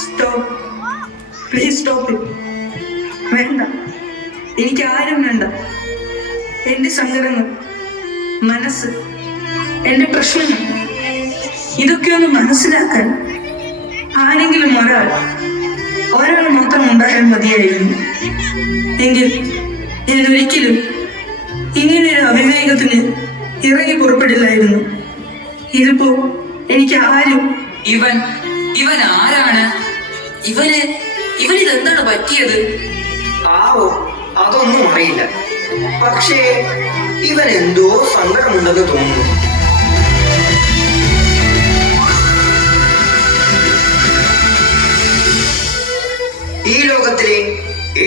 Stop, please stop it. വേണ്ട, എനിക്ക് ആരും വേണ്ട. എൻ്റെ സങ്കടങ്ങൾ, മനസ്സ്, എൻ്റെ പ്രശ്നങ്ങൾ ഇതൊക്കെ ഒന്ന് മനസ്സിലാക്കാൻ ആരെങ്കിലും ഒരാൾ മാത്രം ഉണ്ടായാൽ മതിയായിരുന്നു. എങ്കിൽ ഞാൻ ഒരിക്കലും ഇങ്ങനെയൊരു അവിവേകത്തിന് ഇറങ്ങി പുറപ്പെടില്ലായിരുന്നു. ഇതിപ്പോ എനിക്ക് ആരും ഇവൻ ആരാണ്? ഇവനിതെന്താണ് പറ്റിയത്? ആവോ, അതൊന്നും അറിയില്ല. പക്ഷേ ഇവൻ എന്തോ സങ്കടമുണ്ടെന്ന് തോന്നുന്നു. ഈ ലോകത്തിലെ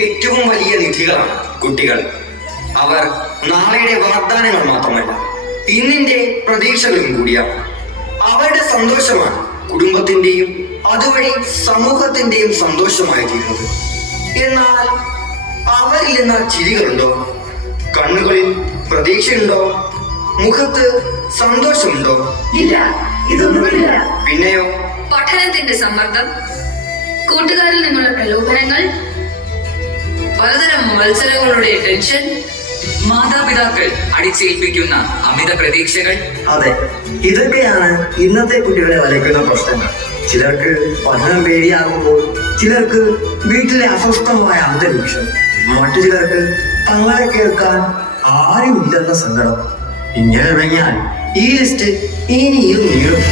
ഏറ്റവും വലിയ നിധികളാണ് കുട്ടികൾ. അവർ നാളെയുടെ വാഗ്ദാനങ്ങൾ മാത്രമല്ല, ഇന്നിന്റെ പ്രതീക്ഷകളും കൂടിയാണ്. അവരുടെ സന്തോഷമാണ് കുടുംബത്തിന്റെയും അതുവഴി സമൂഹത്തിന്റെയും സന്തോഷമായി തീരുന്നത്. എന്നാൽ അവരിൽ നിന്ന് ചിരികളുണ്ടോ? കണ്ണുകളിൽ പ്രതീക്ഷയുണ്ടോ? മുഖത്ത് സന്തോഷമുണ്ടോ? ഇല്ല, ഇതൊന്നുമില്ല. പിന്നെയോ? പഠനത്തിന്റെ സമ്മർദ്ദം, കൂട്ടുകാരിൽ നിന്നുള്ള പ്രലോഭനങ്ങൾ, പലതരം മത്സരങ്ങളുടെ ടെൻഷൻ, മാതാപിതാക്കൾ അടിച്ചേൽപ്പിക്കുന്ന അമിത പ്രതീക്ഷകൾ. അതെ, ഇതൊക്കെയാണ് ഇന്നത്തെ കുട്ടികളെ വലയ്ക്കുന്ന പ്രശ്നങ്ങൾ. ചിലർക്ക് പഠനം പേടിയാകുമ്പോൾ, ചിലർക്ക് വീട്ടിലെ അസ്വസ്ഥമായ അന്തരീക്ഷം, മറ്റു ചിലർക്ക് തങ്ങളെ കേൾക്കാൻ ആരുമില്ലെന്ന സങ്കടം. ഇങ്ങനെ തുടങ്ങിയാൽ ഈ ലിസ്റ്റ് ഇനിയും നീളും.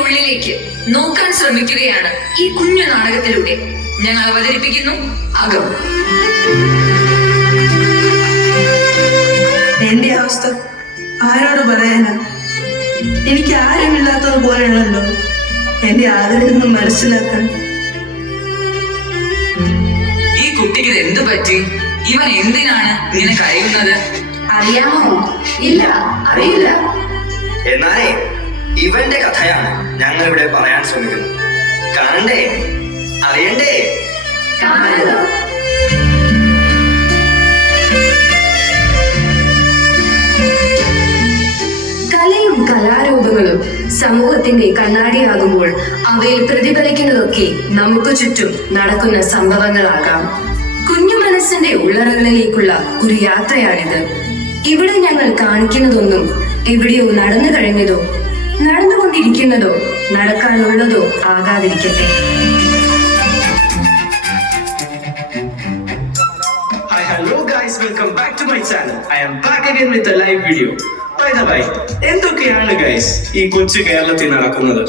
ഉള്ളിലേക്ക് നോക്കാൻ ശ്രമിക്കുകയാണ് ഈ കുഞ്ഞു നാടകത്തിലൂടെ ഞങ്ങൾ അവതരിപ്പിക്കുന്നു അകം. എന്റെ അവസ്ഥ ആരോട് പറയാനാ? എനിക്ക് ആരുമില്ലാത്തത് പോലെയാണല്ലോ എന്റെ ആഗ്രഹങ്ങൾ മനസ്സിലാക്കാൻ. ഈ കുട്ടിക്ക് ഇത് എന്ത് പറ്റി? ഇവൻ എന്തിനാണ് ഇങ്ങനെ കരയുന്നത്? അറിയാമോ? ഇല്ല, അറിയില്ല. എന്നാലേ ഇവന്റെ കഥയാണ് ഞങ്ങൾ ഇവിടെ പറയാൻ ശ്രമിക്കുന്നത്. കാണണ്ടേ? അറിയണ്ടേ? കലയും കലാരൂപങ്ങളും സമൂഹത്തിന്റെ കണ്ണാടിയാകുമ്പോൾ അവയിൽ പ്രതിഫലിക്കുന്നതൊക്കെ നമുക്ക് ചുറ്റും നടക്കുന്ന സംഭവങ്ങളാകാം. കുഞ്ഞു മനസ്സിന്റെ ഉള്ളറകളിലേക്കുള്ള ഒരു യാത്രയാണിത്. ഇവിടെ ഞങ്ങൾ കാണിക്കുന്നതൊന്നും എവിടെയോ നടന്നു കഴിഞ്ഞതോ നടന്നുകൊണ്ടിരിക്കുന്നതോ നടക്കാനുള്ളതോ ആകാതിരിക്കട്ടെ. Hello guys, welcome back to my channel. I am back again with a live video. By the way, എന്തൊക്കെയാണ് ഗൈസ് ഈ കൊച്ചു കേരളത്തിൽ നടക്കുന്നത്?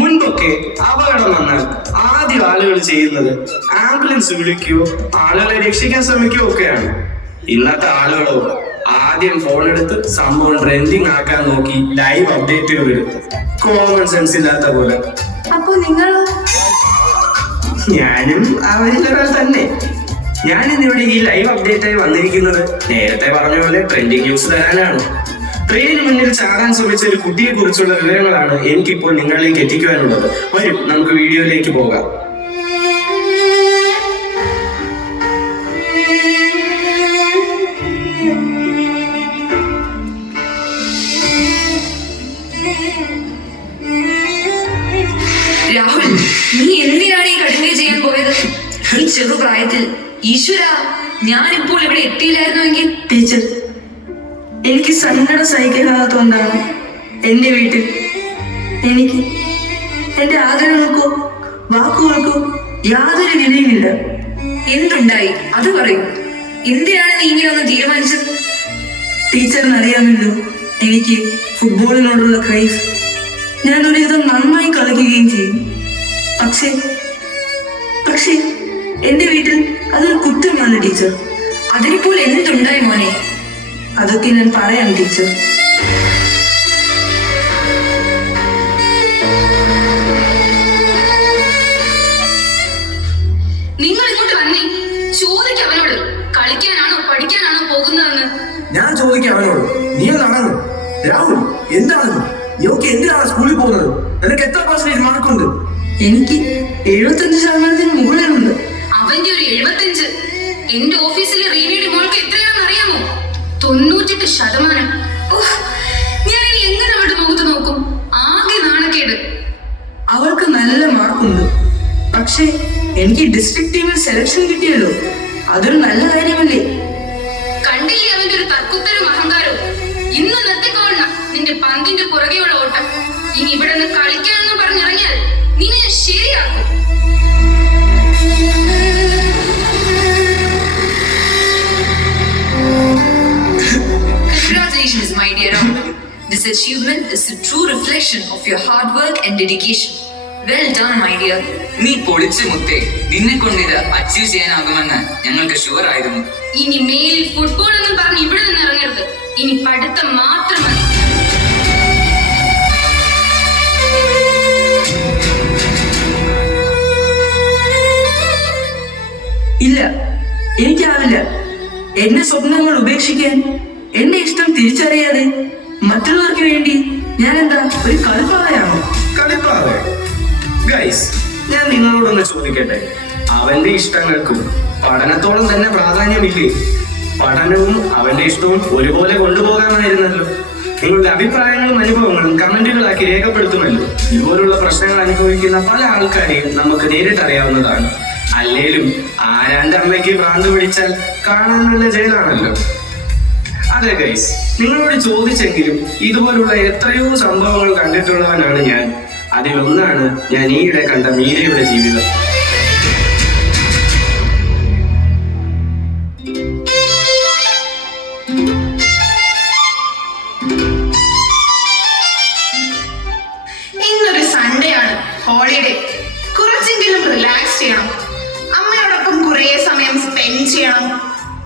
മുൻപൊക്കെ അപകടം വന്നാൽ ആദ്യം ആളുകൾ ചെയ്യുന്നത് ആംബുലൻസ് വിളിക്കുകയോ ആളുകളെ രക്ഷിക്കാൻ ശ്രമിക്കുകയോ ഒക്കെയാണ്. ഇന്നത്തെ ആളുകളോ ആദ്യം ഫോൺ എടുത്ത് സംഭവം ട്രെൻഡിങ് ആക്കാൻ നോക്കി ലൈവ് അപ്ഡേറ്റുകൾ എടുത്ത് കോമൺ സെൻസ് ഇല്ലാത്ത പോലെ. അപ്പൊ നിങ്ങളോ? ഞാനും അവരിലൊരാൾ തന്നെ. ഞാനിന്നിവിടെ ഈ ലൈവ് അപ്ഡേറ്റ് ആയി വന്നിരിക്കുന്നത് നേരത്തെ പറഞ്ഞ പോലെ ട്രെൻഡിങ് ന്യൂസ് തരാനാണ്. ട്രെയിനിന് മുന്നിൽ ചാടാൻ ശ്രമിച്ച ഒരു കുട്ടിയെ കുറിച്ചുള്ള വിവരങ്ങളാണ് എനിക്കിപ്പോൾ നിങ്ങളിലേക്ക് എത്തിക്കുവാനുള്ളത്. വരും, നമുക്ക് വീഡിയോയിലേക്ക് പോകാം. രാഹുൽ, നീ എന്തിനാണ് ഈ കടുമ ചെയ്യാൻ പോയത്? ഈ ചെറുപ്രായത്തിൽ ഈശ്വര, ഞാനിപ്പോൾ ഇവിടെ എത്തിയില്ലായിരുന്നുവെങ്കിൽ. ടീച്ചർ, എനിക്ക് സങ്കടം സഹിക്കാനാകാത്തതുകൊണ്ടാണ് എന്റെ വീട്ടിൽ എനിക്ക് എന്റെ ആഗ്രഹങ്ങൾക്കോ വാക്കുകൾക്കോ യാതൊരു വിലയുമില്ല. എന്തുണ്ടായി അത് പറയൂ. എന്തിനാണ് നീ ഇങ്ങനെ ഒന്ന് തീരുമാനിച്ചത്? ടീച്ചറിന് അറിയാമല്ലോ എനിക്ക് ഫുട്ബോളിനോടുള്ള ക്രൈസ്. ഞാൻ ഒരുവിധം നന്നായി കളിക്കുകയും ചെയ്യും. പക്ഷേ എന്റെ വീട്ടിൽ അതൊരു കുറ്റമാണ് ടീച്ചർ. അതിനിപ്പോൾ എന്തുണ്ടായി മോനെ? അതൊക്കെ ഞാൻ പറയാം ടീച്ചർ. നിങ്ങൾ ഇങ്ങോട്ട് വന്നേ. ചോദിക്ക അവനോട്, കളിക്കാനാണോ പഠിക്കാനാണോ പോകുന്നതെന്ന്. ഞാൻ ചോദിക്കാം അവനോട്. നീ നടന്നു. രാഹുൽ, എന്താണെന്ന്? നീക്ക് എന്തിനാണ് സ്കൂളിൽ പോകുന്നത്? നിനക്ക് എത്ര പെർസെന്റേജ് മാർക്കുണ്ട്? എനിക്ക് 75% മുകളിലുണ്ട്. അവന്റെ ഒരു 75. എന്റെ ഓഫീസിലെ റീനയുടെ മോൾക്ക് എത്രയാണെന്ന് അറിയാമോ? 98%. ഓഹ്, ഞാൻ ഇനി എങ്ങനെ അവളുടെ മുഖത്ത് നോക്കും? ആകെ നാണക്കേട്. അവൾക്ക് നല്ല മാർക്കുണ്ട്. പക്ഷേ എനിക്ക് ഡിസ്ട്രിക്ട് ടീമിൽ സെലക്ഷൻ കിട്ടിയല്ലോ, അതൊരു നല്ല കാര്യമല്ലേ? കണ്ടില്ലേ അവന്റെ ഒരു തർക്കുത്തരും അഹങ്കാരവും? ഇന്ന് നിർത്തിക്കോളണം നിന്റെ പന്തിന്റെ പുറകെയുള്ള ഓട്ടം. ഇനി ഇവിടെ നിന്ന് കളിക്കാനെന്ന് പറഞ്ഞിറങ്ങിയാൽ നിന്നെ ഞാൻ ശരിയാക്കും. Congratulations, my dear uncle. This achievement is a true reflection of your hard work and dedication. Well done, my dear. നീ പൊളിച്ചു മുത്തേ. നിന്നെ കൊണ്ട് ഇത് അച്ചീവ് ചെയ്യാനാകുമെന്ന് ഞങ്ങൾക്ക് ഷുവർ ആയിരുന്നു. ഇനി മേലിൽ ഫുട്ബോൾ എന്നും പറഞ്ഞ് ഇവിടെ നിന്ന് ഇറങ്ങരുത്. ഇനി പഠിത്തം മാത്രം മതി. ഇല്ല, എനിക്കാവില്ല. എന്റെ സ്വപ്നങ്ങൾ ഉപേക്ഷിക്കാൻ, എന്റെ ഇഷ്ടം തിരിച്ചറിയാതെ മറ്റുള്ളവർക്ക് വേണ്ടി ഞാൻ എന്താ ഒരു കളിപ്പാവയാണോ? കളിപ്പാവേ? ഗൈസ്, ഞാൻ നിങ്ങളോടൊന്ന് ചോദിക്കട്ടെ, അവന്റെ ഇഷ്ടങ്ങൾക്കും പഠനത്തോളം തന്നെ പ്രാധാന്യമില്ലേ? പഠനവും അവന്റെ ഇഷ്ടവും ഒരുപോലെ കൊണ്ടുപോകാമായിരുന്നല്ലോ. നിങ്ങളുടെ അഭിപ്രായങ്ങളും അനുഭവങ്ങളും കമന്റുകളാക്കി രേഖപ്പെടുത്തുമല്ലോ. ഇതുപോലുള്ള പ്രശ്നങ്ങൾ അനുഭവിക്കുന്ന പല ആൾക്കാരെയും നമുക്ക് നേരിട്ടറിയാവുന്നതാണ്. അല്ലേലും ആരാന്റെ അമ്മയ്ക്ക് ഭ്രാന്ത് പിടിച്ചാൽ കാണാൻ നല്ല ജയിലാണല്ലോ. അതെ ഗൈസ്, നിങ്ങളോട് ചോദിച്ചെങ്കിലും ഇതുപോലുള്ള എത്രയോ സംഭവങ്ങൾ കണ്ടിട്ടുള്ളവനാണ് ഞാൻ. അതിലൊന്നാണ് ഞാൻ ഈയിടെ കണ്ട മീരയുടെ ജീവിതം. ഇന്നൊരു സൺഡേ ആണ്, ഹോളിഡേ. കുറച്ചെങ്കിലും റിലാക്സ് ചെയ്യണം. അമ്മയോടൊപ്പം കുറെ സമയം സ്പെൻഡ് ചെയ്യണം.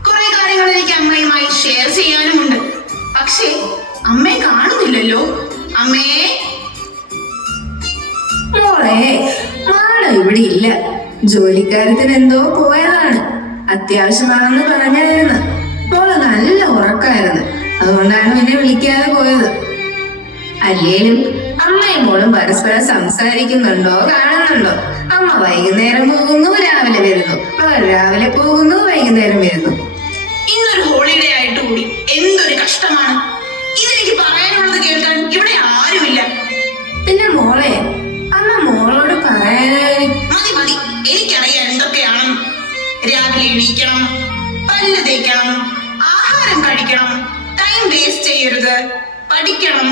കുറെ കാര്യങ്ങൾ എനിക്ക് അമ്മയുമായി ഷെയർ ചെയ്യാനുമുണ്ട്. പക്ഷേ അമ്മയെ കാണുന്നില്ലല്ലോ. അമ്മേ, മോളെ, മാള് ഇവിടെ ഇല്ല. ജോലിക്കാരത്തിന് എന്തോ പോയതാണ്. അത്യാവശ്യമാണെന്ന് പറഞ്ഞായിരുന്നു. മോള് നല്ല ഉറക്കായിരുന്നു, അതുകൊണ്ടാണ് എന്നെ വിളിക്കാതെ പോയത്. അല്ലേലും അമ്മയും മോളും പരസ്പരം സംസാരിക്കുന്നുണ്ടോ, കാണുന്നുണ്ടോ? അമ്മ വൈകുന്നേരം പോകുന്നു, രാവിലെ വരുന്നു. മകൾ രാവിലെ പോകുന്നു, വൈകുന്നേരം വരുന്നു. ഇന്നൊരു ഹോളിഡേ ആയിട്ട് കൂടി എന്തൊരു കഷ്ടമാണ്. ഇതെനിക്ക് പറയാനുള്ളത് കേൾക്കാൻ ഇവിടെ ആരുമില്ല. പിന്നെ മോളെ, അമ്മ മോളോട് പറയാനായി. മതി മതി, എനിക്കറിയാം എന്തൊക്കെയാണെന്ന്. രാവിലെ എണീക്കണം, പല്ല് തേക്കണം, ആഹാരം കഴിക്കണം, ടൈം വേസ്റ്റ് ചെയ്യരുത്, പഠിക്കണം,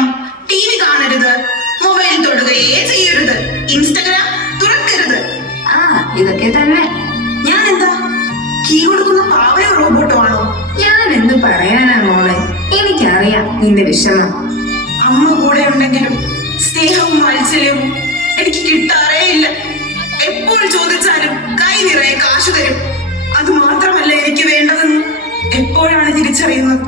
ടി വി കാണരുത്, മൊബൈൽ തൊടുകയേ ചെയ്യരുത്, ഇൻസ്റ്റഗ്രാം തുറക്കരുത്. ആ, ഇതൊക്കെ തന്നെ. ഞാൻ എന്താ കീ കൊടുക്കുന്ന പാവയോ റോബോട്ടോ ആണോ? ഞാൻ എന്ത് പറയാനാ മോളെ, എനിക്കറിയാം നിന്റെ വിഷമം. അമ്മ കൂടെ ഉണ്ടെങ്കിലും സ്നേഹവും വാത്സല്യവും എനിക്ക് കിട്ടാറേ ഇല്ല. എപ്പോൾ ചോദിച്ചാലും കൈ നിറയെ കാശ് തരും. അത് മാത്രമല്ല എനിക്ക് വേണ്ടതെന്ന് എപ്പോഴാണ് തിരിച്ചറിയുന്നത്.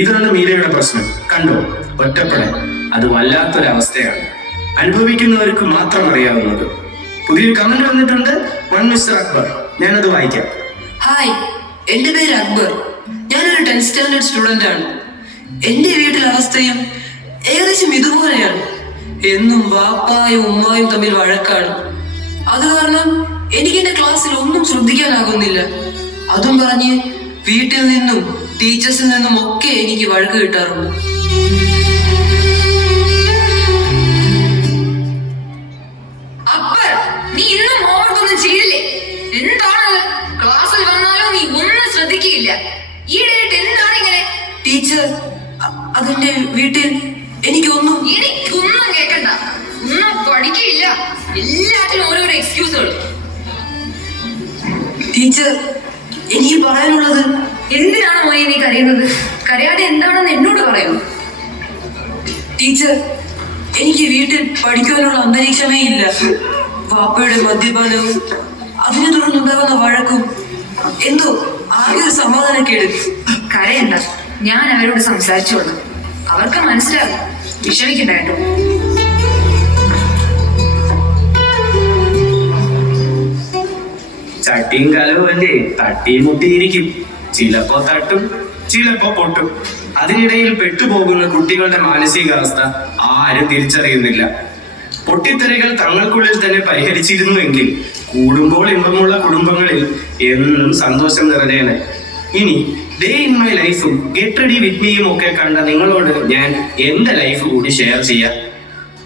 ഇതാണ് മീരയുടെ പ്രശ്നം. കണ്ടോ, ഒറ്റപ്പെടൽ. അത് വല്ലാത്തൊരവസ്ഥയാണ്, അനുഭവിക്കുന്നവർക്ക് മാത്രം അറിയാവുന്നത്. പുതിയൊരു കമന്റ് വന്നിട്ടുണ്ട്, വൺ മിസ്റ്റർ അക്ബർ. ഞാനത് വായിക്കാം. ഹായ്, എന്റെ പേര് അക്ബർ. ഞാനൊരു 10th സ്റ്റാൻഡേർഡ് സ്റ്റുഡന്റ് ആണ്. എന്റെ വീട്ടിലെ അവസ്ഥയും ഏകദേശം ഇതുപോലെയാണ്. എന്നും വാപ്പായും ഉമ്മായും തമ്മിൽ വഴക്കാണ്. അത് കാരണം എനിക്ക് എന്റെ ക്ലാസ്സിൽ ഒന്നും ശ്രദ്ധിക്കാനാകുന്നില്ല. അതും പറഞ്ഞ് വീട്ടിൽ നിന്നും ടീച്ചേഴ്സിൽ നിന്നും ഒക്കെ എനിക്ക് വഴക്ക് കിട്ടാറുണ്ട്. അക്ബർ, നീ ഇന്നും ഹോംവർക്കൊന്നും ചെയ്തില്ലേ? എന്താണ് ക്ലാസ്സിൽ വന്നാലും നീ ഒന്നും ശ്രദ്ധിക്കുകയില്ല. ഈയിടെയായിട്ട് എന്താണ് ഇങ്ങനെ? ടീച്ചർ, അതിന്റെ വീട്ടിൽ എനിക്കൊന്നും കേൾക്കണ്ട. ഒന്നും പഠിക്കുകയില്ല, എല്ലാത്തിനും ഓരോരോ എക്സ്ക്യൂസുകൾ. ടീച്ചർ, എനിക്ക് പറയാനുള്ളത്. എന്തിനാണ് മോയെ നീ കരയുന്നത്? കരയാതെ എന്താണെന്ന് എന്നോട് പറയൂ. ടീച്ചർ, എനിക്ക് വീട്ടിൽ പഠിക്കുവാനുള്ള അന്തരീക്ഷമേ ഇല്ല. വാപ്പയുടെ മദ്യപാനവും അതിനെ തുടർന്നുണ്ടാകുന്ന വഴക്കും എന്തോ ആകെ ഒരു സമാധാനക്കേട്. കരയണ്ട, ഞാൻ അവരോട് സംസാരിച്ചോളാം. അവർക്ക് മനസ്സിലാകും. വിഷമിക്കണ്ട കേട്ടോ. ചട്ടിയും കലവും അല്ലേ, തട്ടിയും മുട്ടിയിരിക്കും. ചിലപ്പോ തട്ടും, ചിലപ്പോ പൊട്ടും. അതിനിടയിൽ പെട്ടുപോകുന്ന കുട്ടികളുടെ മാനസികാവസ്ഥ ആരും തിരിച്ചറിയുന്നില്ല. പൊട്ടിത്തെറികൾ തങ്ങൾക്കുള്ളിൽ തന്നെ പരിഹരിച്ചിരുന്നുവെങ്കിൽ കൂടുമ്പോൾ ഇമ്പമുള്ള കുടുംബങ്ങളിൽ എന്നും സന്തോഷം നിറഞ്ഞേനെ. ഇനി ഡേ ഇൻ മൈ ലൈഫും ഗെറ്റ് റെഡി വിത്ത് മീയും ഒക്കെ കണ്ട നിങ്ങളോട് ഞാൻ എന്റെ ലൈഫ് കൂടി ഷെയർ ചെയ്യാം.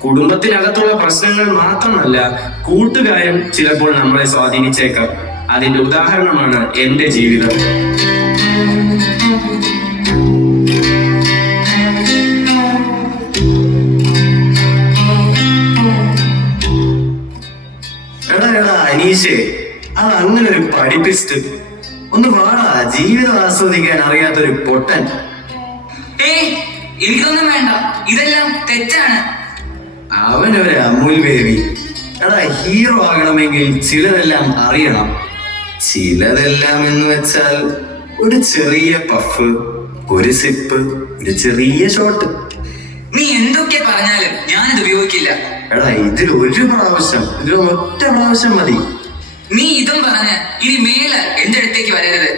കുടുംബത്തിനകത്തുള്ള പ്രശ്നങ്ങൾ മാത്രമല്ല, കൂട്ടുകാരും ചിലപ്പോൾ നമ്മളെ സ്വാധീനിച്ചേക്കാം. അതിന്റെ ഉദാഹരണമാണ് എന്റെ ജീവിതം. എടാ അനീഷേ, അത് അങ്ങനെ ഒരു പഠിപ്പിസ്റ്റ് ഒന്ന് പാടാ. ജീവിതം ആസ്വദിക്കാൻ അറിയാത്തൊരു പൊട്ടൻ. എനിക്കൊന്നും വേണ്ട, ഇതെല്ലാം തെറ്റാണ്. അവനൊരു അമൂൽ ബേബി. എടാ, ഹീറോ ആകണമെങ്കിൽ ചിലതെല്ലാം അറിയണം. ചിലതെല്ലാം എന്ന് വെച്ചാൽ ഒരു ചെറിയ പഫ്, ഒരു സിപ്പ്, ഒരു ചെറിയ ഷോട്ട്. നീ എന്തൊക്കെ പറഞ്ഞാലും ഞാനിത് ഉപയോഗിക്കില്ല. എടാ, ഇതിൽ ഒരു പ്രാവശ്യം, ഇതിൽ ഒറ്റ പ്രാവശ്യം മതി. നീ ഇതും പറഞ്ഞ് ഇനി മേലെ എന്റെ അടുത്തേക്ക് വരരുത്.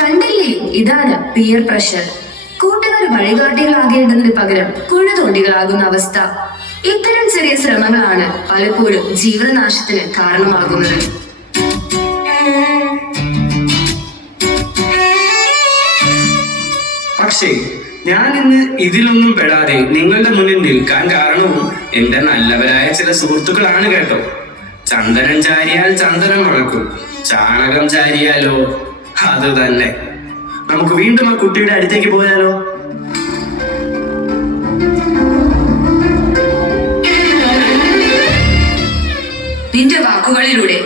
കണ്ടില്ലേ, ഇതാണ് പിയർ പ്രഷർ. കൂട്ടുകാർ വഴികാട്ടികളാകേണ്ടതിന് പകരം കുഴതോണ്ടികളാകുന്ന അവസ്ഥ. ഇത്തരം ചെറിയ ശ്രമങ്ങളാണ് പലപ്പോഴും ജീവനാശത്തിന് കാരണമാകുന്നത്. പക്ഷേ ഞാൻ ഇന്ന് ഇതിലൊന്നും പെടാതെ നിങ്ങളുടെ മുന്നിൽ നിൽക്കാൻ കാരണവും എന്റെ നല്ലവരായ ചില സുഹൃത്തുക്കളാണ് കേട്ടോ. ചന്ദനം ചാരിയാൽ ചന്ദനം മണക്കും, ചാണകം ചാരിയാലോ അത് തന്നെ. നമുക്ക് വീണ്ടും ആ കുട്ടിയുടെ അടുത്തേക്ക് പോയാലോ? നിന്റെ വാക്കുകളിലൂടെ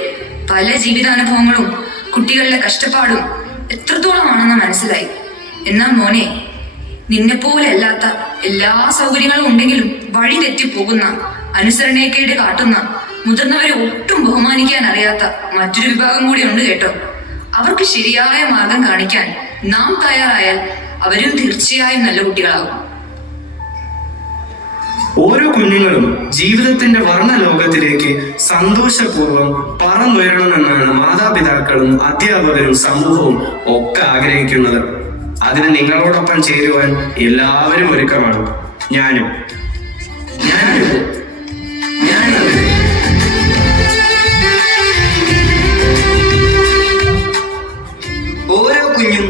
പല ജീവിതാനുഭവങ്ങളും കുട്ടികളുടെ കഷ്ടപ്പാടും എത്രത്തോളമാണെന്ന് മനസ്സിലായി. എന്നാൽ മോനെ, നിന്നെപ്പോലെ അല്ലാത്ത എല്ലാ സൗകര്യങ്ങളും ഉണ്ടെങ്കിലും വഴി തെറ്റിപ്പോകുന്ന, അനുസരണക്കേട് കാട്ടുന്ന, മുതിർന്നവരെ ഒട്ടും ബഹുമാനിക്കാൻ അറിയാത്ത മറ്റൊരു വിഭാഗം കൂടി ഉണ്ട് കേട്ടോ. അവർക്ക് ശരിയായ മാർഗം കാണിക്കാൻ നാം തയ്യാറായാൽ അവരും തീർച്ചയായും നല്ല കുട്ടികളാകും. ഓരോ കുഞ്ഞുങ്ങളും ജീവിതത്തിന്റെ വർണ്ണ ലോകത്തിലേക്ക് സന്തോഷപൂർവ്വം പറന്നുയരണമെന്നാണ് മാതാപിതാക്കളും അധ്യാപകരും സമൂഹവും ഒക്കെ ആഗ്രഹിക്കുന്നത്. അതിന് നിങ്ങളോടൊപ്പം ചേരുവാൻ എല്ലാവരും ഒരുക്കമാണ്. ഞാനും. ഓരോ കുഞ്ഞും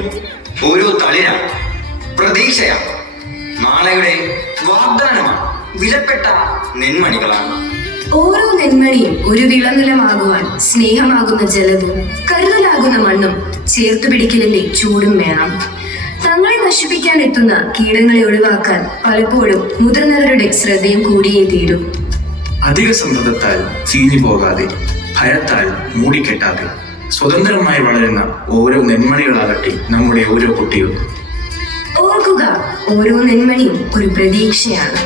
ഓരോ തളിരാണ്, പ്രതീക്ഷയാണ്, നാളെയുടെ വാഗ്ദാനമാണ്, വിലപ്പെട്ട നെന്മണികളാണ്. ഓരോ നെന്മണിയും ഒരു വിളനിലമാകുവാൻ സ്നേഹമാകുന്ന ജലവും കരുതലാകുന്ന മണ്ണും ചേർത്തു പിടിക്കലിന്റെ ചൂടും വേണം. തങ്ങളെ നശിപ്പിക്കാൻ എത്തുന്ന കീടങ്ങളെ ഒഴിവാക്കാൻ പലപ്പോഴും മുതിർന്നവരുടെ ശ്രദ്ധയും കൂടിയേ തീരൂ. അധിക സമ്മർദ്ദത്താൽ ചീഞ്ഞു പോകാതെ, ഭയത്താൽ മൂടിക്കെട്ടാതെ സ്വതന്ത്രമായി വളരുന്ന ഓരോ നെന്മണികളാകട്ടെ നമ്മുടെ ഓരോ കുട്ടികളും. ഓർക്കുക, ഓരോ നെന്മണിയും ഒരു പ്രതീക്ഷയാണ്.